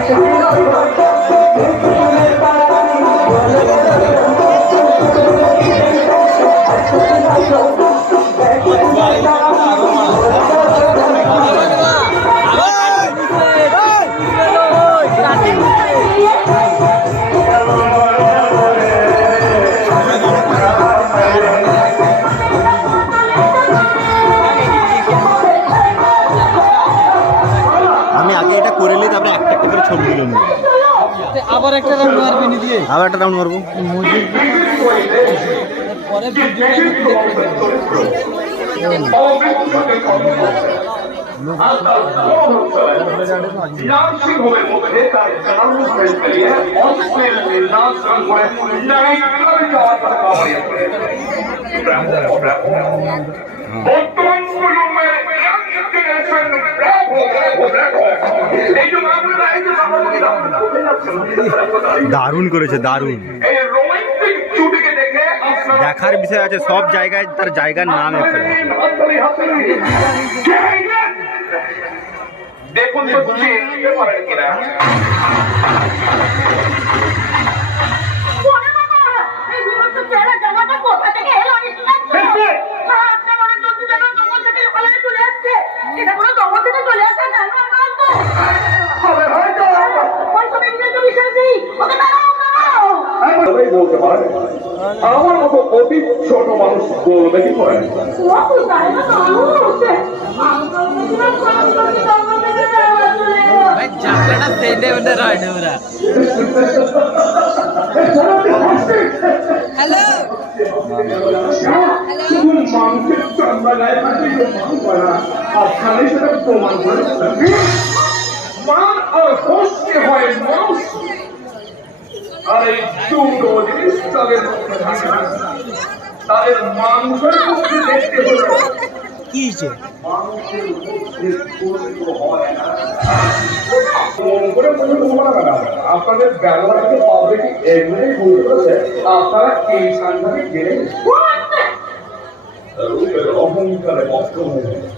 আমি আগে এটা করে নিই তারপরে আবার একটা রাউন্ড মারবি নি দিয়ে? আবার একটা রাউন্ড মারবো। পরে বর্তমান প্রজন্মের young generation bravo, bravo, bravo. এই জন্য আপনারা এই যে সামাজিক আপনারা দারুণ করেছে দারুণ এই রোমান্টিক জুটিকে দেখে আপনারা দেখার বিষয় আছে সব জায়গায় তার জায়গার নাম একটা হাততালি, হাততালি। দেখুন তো চিনতে পারেন কিনা পারে আমার মতো অতি ছোট মানুষ বলবে কি করে? ও তো জানে না মানুষ। আমি তো ভেবেছিলাম জঙ্গল থেকে জঙ্গল থেকে জানোয়ার চলে এলো। ভাই জায়গাটা সেইটা ওটা রাইড ওরা হ্যালো শুধু মানুষের চান্দা গায়ে থাকে যে মান করে না আর খালি সেটা প্রমাণ করে মান আর হোসকে হয় মানুষ আর এই দুটো জিনিস তাদের মধ্যে থাকে। না। তাদের মানুষের মধ্যে দেখতে হলে। কি মধ্যে হয় না। ম্যাডাম আপনাদের ব্যবহারকে পাবলিক এমনিই ভুল করেছে। আপনারা এই সাংঘাতিক রূপের অহংকারে অষ্ট হয়ে।